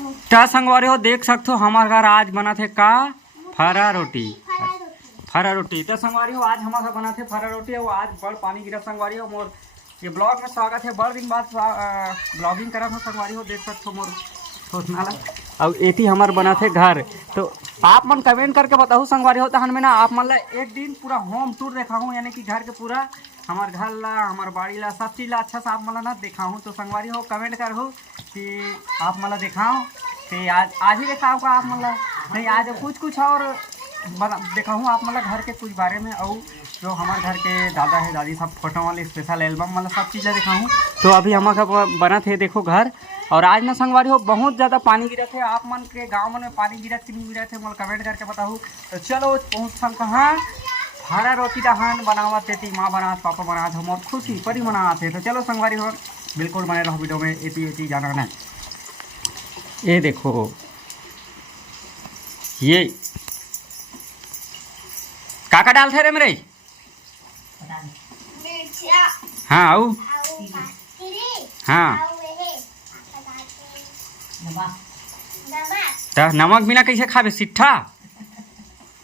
क्या संगवारी हो देख सकते हो हमारे घर आज बना थे का फरा रोटी। फरा रोटी तो संगवारी हो आज हमारे घर बना थे फरा रोटी और आज बड़ पानी गिरा संगवारी हो मोर ये ब्लॉग में स्वागत है। बड़ दिन बाद ब्लॉगिंग करा था संगवारी हो देख सकते हो मोर सोचना अब एती हमारे बना थे घर। तो आप मन कमेंट करके बताओ संगवारी हो तो हन में ना आप मन ला एक दिन पूरा होम टूर देखा हूँ यानी कि घर के पूरा हमारे घर ला हमारे बाड़ी ला सब चीज़ ला अच्छा से आप मला ना देखा हूँ। तो संगवारी हो कमेंट कर हो कि आप मला दिखाओ कि आज ही दिखाओ का आप मला नहीं आज कुछ और देखा हूँ आप मतलब घर के कुछ बारे में और जो हमारे घर के दादा है दादी सब फोटो वाले स्पेशल एल्बम मतलब सब चीज़ें देखा हूँ। तो अभी हमारे बना थे देखो घर और आज ना संगवारी हो बहुत ज़्यादा पानी गिरा थे। आप मन के गांव में पानी गिरा कि नहीं गिरा थे मतलब कमेंट करके बताओ। तो चलो पहुँच सब कहाँ फरा रोटी दहन बनावत थे माँ बनात पापा बनात हम और खुशी परी बनाते थे। तो चलो संगवारी हो बिल्कुल बने रहो वीडियो में एती जाना ना। ये देखो ये काका डाल थे रे मेरे हाँ आओ हाँ तो नमक बिना कैसे खाबे सिट्ठा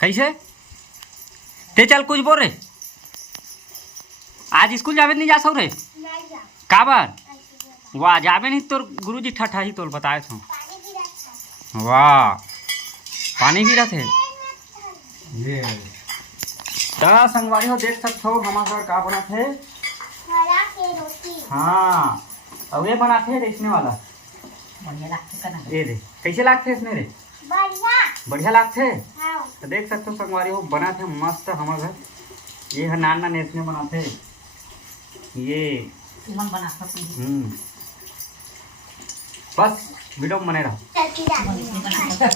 कैसे ते चल कुछ बोल रे आज स्कूल जावे नहीं जा सौ रे का बार वाह जावे नहीं तोर गुरुजी ठठा ही तोर बताए थे वाह पानी गिरा थे ये तो संगवारी हो देख सकते हो हमारे घर का बना थे हाँ और ये बना थे रेसने वाला ये रे कैसे लागते इसमें रे बढ़िया लागते तो देख सकते हो संगवारी हो बना थे मस्त हमारे घर ये है नाना नेसने बना थे ये बस वीडियो में बने रहो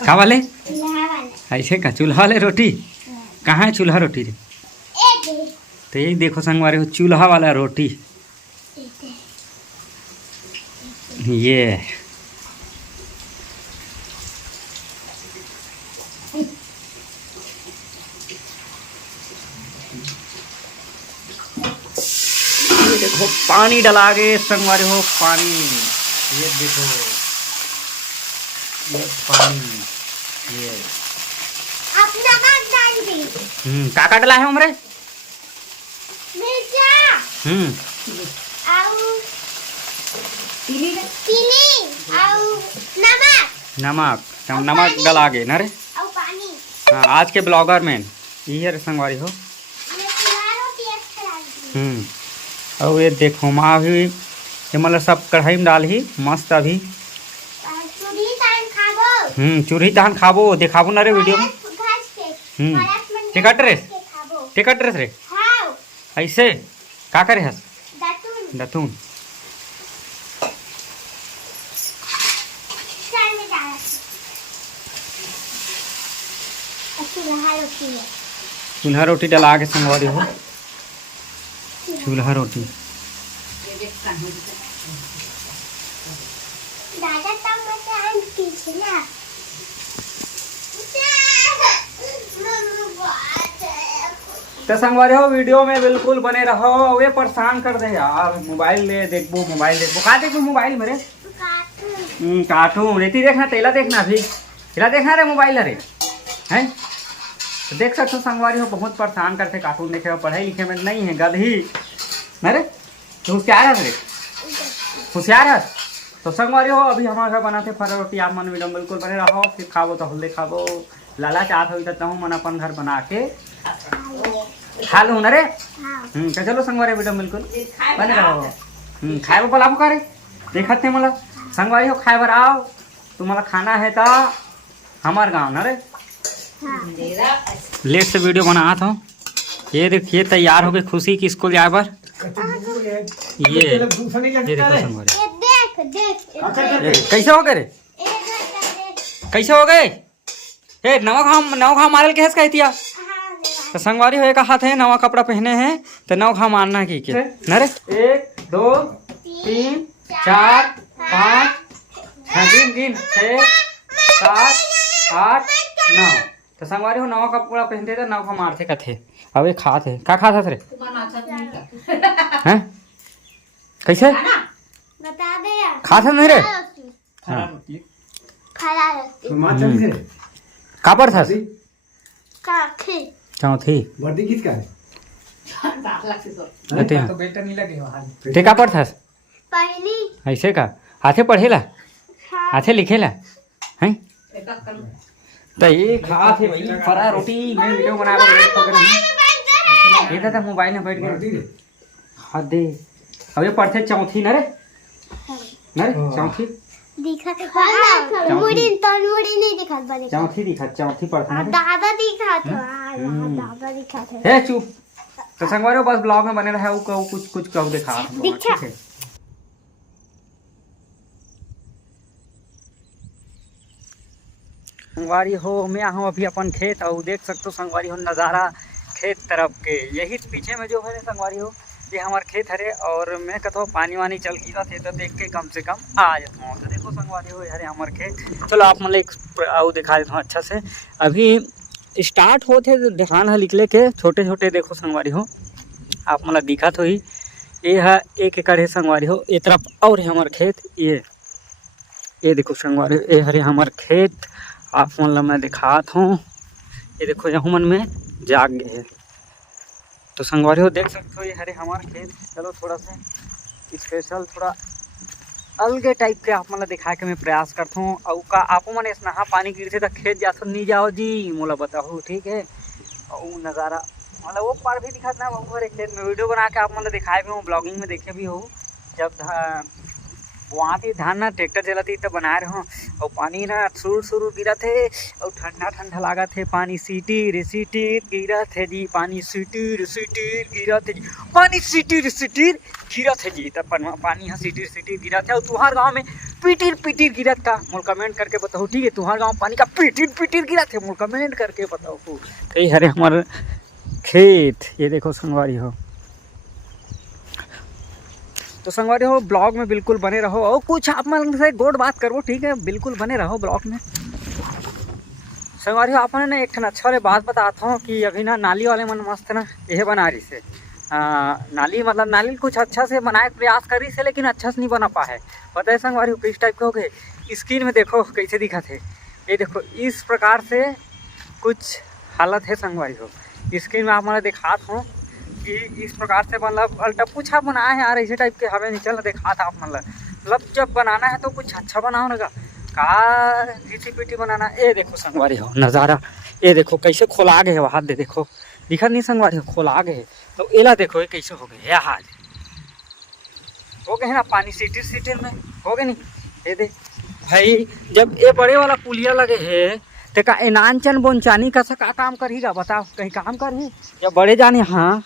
का वाले ऐसे का चूल्हा वाले रोटी कहाँ है चूल्हा रोटी रे तो यही देखो संगवारी हो चूल्हा वाला रोटी ये देखो पानी डला गए संगवारी हो पानी ये देखो ये पानी ये काका डला है हमरे नमक डला गए ना रे हाँ आज के ब्लॉगर में ये संगवारी हो और ये देखो माँ अभी ये मतलब सब कढ़ाई में डाल ही मस्त अभी चूरही धान खाबो दिखाबो ना रे वीडियो में टिकट ड्रेस रे ऐसे का करे हस दतून चूल्हा रोटी डला के संगवारी हो चूल्हा रोटी तो संगवारी हो वीडियो में बिल्कुल बने रहो वे परेशान कर दे यार मोबाइल ले देखबो का देखबो मोबाइल मेरे कार्टून रेती देखना तेला देखना अभी तेला देखना रे मोबाइल रे हैं तो देख सकते हो संगवारी हो बहुत परेशान करते कार्टून देखे पढ़ाई लिखे में नहीं है गधही अरे तो होशियार है रे होशियार है। तो संगवारी हो अभी हमारे घर बनाते फरा रोटी आप मन वीडियो बिल्कुल बने रहो फिर खाबो तो हल्दे खाबो लाला चाहत हो तो मन अपन घर बना के खा लूँ ना रे तो चलो संगवारी वीडियो बिल्कुल बने रहो खाए बोला करे देखते मतलब संगवारी हो खाए बर आओ तू मतलब खाना है तो हमारे गाँव ना रे लेट से वीडियो बना था ये देखिए तैयार हो गई खुशी की स्कूल जाए पर ये देखो संगवारी कैसे हो गए रे कैसे हो गए ए नवा खा मारल के कहती तो संगवारी हो एक हाथ है नवा कपड़ा पहने हैं तो नौ खा मारना की के न रे 1 2 3 4 5 गिन 6 7 8 9 तो संगवारी हो नवा कपड़ा पहनते थे नौ खा मारते कथे अब ये खाते का खाता थे हैं कैसे बता दे खाता नहीं रे का पर था चौथी वर्दी किसका है? तो बेटा नहीं लगे ते का पर था ऐसे का हाथे पढ़ेला हाथे लिखेला हैं तो ये खा थे भाई फरा रोटी मैं वीडियो बनाकर लेट हो गया ये था मोबाइल में बैठ के हाथ दे अब ये पढ़ते चौथी ना रे चौथी चौथी पढ़ते है चुप तो संगवारी बस ब्लॉग में बने रहे कुछ कब दिखा संगवारी हो मैं हूँ अभी अपन खेत और देख सकते हो संगवारी हो नज़ारा खेत तरफ के यही पीछे में जो है संगवारी हो ये हमारे खेत हरे और मैं कहता हूँ पानी वानी चल गिरा थे तो देख के कम से कम आ जाता हूँ। तो देखो संगवारी हो हरे हमारे खेत चलो आप मतलब एक दिखा देता हूँ अच्छा से अभी स्टार्ट होते धान है निकले के छोटे छोटे देखो संगवारी हो आप मतलब दिखा तो ही ये है 1 एकड़ है संगवारी हो ये तरफ और है हमारे खेत ये देखो संगवारी हो ये हरे हमारे खेत आप मतलब मैं दिखाता हूँ ये देखो यहाँ मन में जाग गए है तो संगवारी हो देख सकते हो ये हरे हमारे खेत चलो थोड़ा सा स्पेशल थोड़ा अलगे टाइप के आप मतलब दिखा के मैं प्रयास करता हूँ और का आपो मन नहा पानी गिरते तो खेत जाते नहीं जाओ जी मोला बताओ ठीक है और नज़ारा मतलब वो पार भी दिखाता ना वो खेत में वीडियो बना के आप मतलब दिखाए भी हूँ ब्लॉगिंग में देखे भी हो जब वहाँ थी धान ना ट्रैक्टर चलाती तो बना रहे हो और पानी ना सुर गिरा थे और ठंडा लगा थे पानी सीटी गिरा थे जी पानी सीटी गिरा थे जी पानी सीटी गिरा थे जी तब पानी यहाँ सीटी गिरा थे और तुम्हारे गांव में पीटीर गिरा था मोल कमेंट करके बताओ ठीक है तुम्हारे गांव पानी का पीटीर गिरा थे मोल कमेंट करके बताओ कई हरे हमारे खेत ये देखो संगवारी हो तो संगवारी हो ब्लॉग में बिल्कुल बने रहो और कुछ आप मन से गोड बात करो ठीक है बिल्कुल बने रहो ब्लॉग में संगवारी हो आपने ना एक अच्छा वाले बात बताता हूँ कि अभी ना नाली वाले मन मस्त ना यह बना रही से नाली मतलब नाली कुछ अच्छा से बनाए प्रयास करी से लेकिन अच्छा से नहीं बना पाए पता है संगवारी हो किस टाइप के हो गए स्क्रीन में देखो कैसे दिखा थे ये देखो इस प्रकार से कुछ हालत है संगवारी हो स्क्रीन में आप मैं दिखाता हूँ कि इस प्रकार से मतलब टप्पू छाप बनाए हैं यार ऐसे टाइप के हमें नहीं चल दिखा था आप मतलब जब बनाना है तो कुछ अच्छा बनाओ ना का घिटी पीटी बनाना ये देखो संगवारी हो नज़ारा ये देखो कैसे खोला गए हाथ दे देखो दिखा नहीं संगवारी हो खोला गए तो एला देखो ये कैसे हो गए हाथ हो गए ना पानी सीटी में हो गए नहीं ये देख भाई जब ये बड़े वाला पुलिया लगे है तो का एनानचन बोनचानी का काम करेगा बताओ कहीं काम कर ही जब बड़े जाने हाँ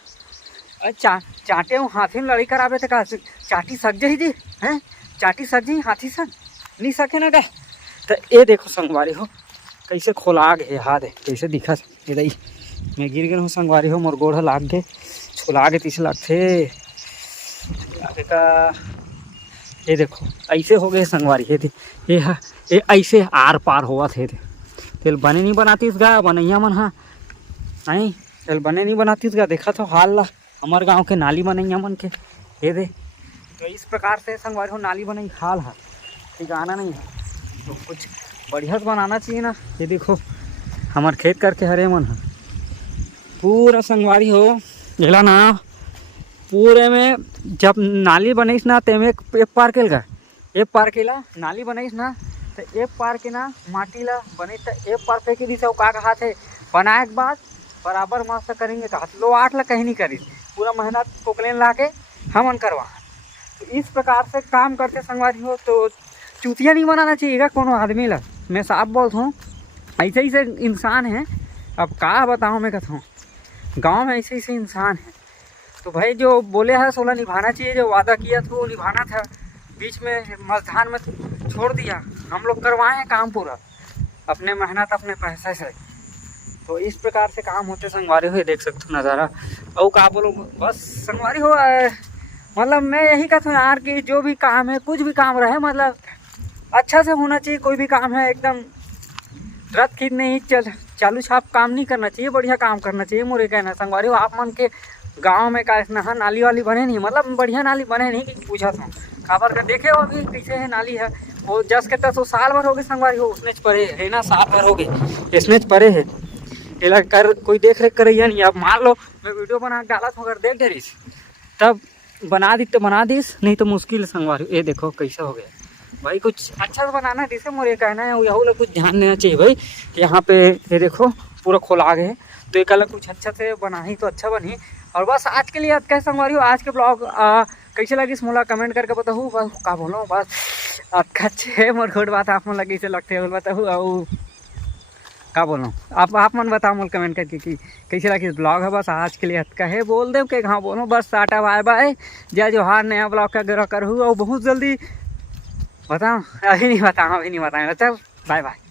चाटे हाथी में लड़ी करावे तो का चाटी सक जाही जी हैं चाटी सक जाही हाथी सन नहीं सके ना गए तो ये देखो संगवारी हो कैसे खोला गए हाथ कैसे दिखा इधर मैं गिर गया हूँ संगवारी हो मोर गोड़ लाग गए छोला गए तीसरे लगते आगे का ये देखो ऐसे हो गए संगवारी ये ऐसे आर पार हुआ थे तेल बने नहीं बनाती गा बनैया मन हाँ नहीं तेल बने नहीं बनाती गा देखा तो हाल ला हमारे गांव के नाली बनैया मन के ये दे तो इस प्रकार से संगवारी हो नाली बनाई हाल है ठिकाना नहीं है तो कुछ बढ़िया से बनाना चाहिए ना ये देखो हमारे खेत करके हरे मन है पूरा संगवारी हो गला ना पूरे में जब नाली बनईस ना ते में एक पार केला नाली बनईस ना तो एक पार के ना माटी ला बने तो एक पार फेंकी दी से का कहा थे बनाए के बाद बराबर मस्त करेंगे कहा लो 8 ला कहीं नहीं करी पूरा मेहनत कोकलेन ला के हमन करवा तो इस प्रकार से काम करते संगवारी हो तो चूतिया नहीं बनाना चाहिएगा कोनो आदमी ला मैं साफ बोलता हूँ ऐसे ही से इंसान है अब का बताऊँ मैं कहता हूँ गाँव में ऐसे ऐसे इंसान है तो भाई जो बोले है सोला निभाना चाहिए जो वादा किया था वो निभाना था बीच में मजधान में छोड़ दिया हम लोग करवाए हैं काम पूरा अपने मेहनत अपने पैसे से तो इस प्रकार से काम होते संगवारी हो देख सकते हो नज़ारा और का बोलो बस संगवारी हो मतलब मैं यही कहता हूँ यार कि जो भी काम है कुछ भी काम रहे मतलब अच्छा से होना चाहिए कोई भी काम है एकदम रत खींच नहीं चालू छाप काम नहीं करना चाहिए बढ़िया काम करना चाहिए मोरे कहना संगवारी हो आप मन के गांव में का इतना नाली वाली बने नहीं मतलब बढ़िया नाली बने नहीं कि पूछा था खबर का देखे हो अभी कैसे है नाली है वो जस के तस वो साल भर हो गए संगवारी हो उसने परे है ना, साल भर हो गए इसने परे है। इला कर कोई देख रेख करैया नहीं। अब मान लो मैं वीडियो बना के डाला था अगर देख डेरिस तब बना दी तो बना दीस, नहीं तो मुश्किल संगवारी। ये देखो कैसा हो गया भाई, कुछ अच्छा बनाना है जिसे मोर ये कहना है यही कुछ ध्यान देना चाहिए भाई। यहाँ पे ये देखो पूरा खोला गए तो एक अलग कुछ अच्छा से बना ही तो अच्छा बनी। और बस आज के लिए आज कैसे संगवारी हो, आज के ब्लॉग कैसे लगी मोला कमेंट करके बताऊँ। बस का बोलो बस अच्छा अच्छे मोर खोट बात आप मन लगी से लगते है बताऊँ। और का बोलो आप मन बताओ मोल कमेंट करके कि कैसे लगी ब्लॉग है। बस आज के लिए हत्का है बोल दे के हाँ बोलो बस टाटा बाय बाय, जय जोहार। नया ब्लॉग का ग्रह करूँ और बहुत जल्दी बताओ, अभी नहीं बताऊँ चल बाय बाय।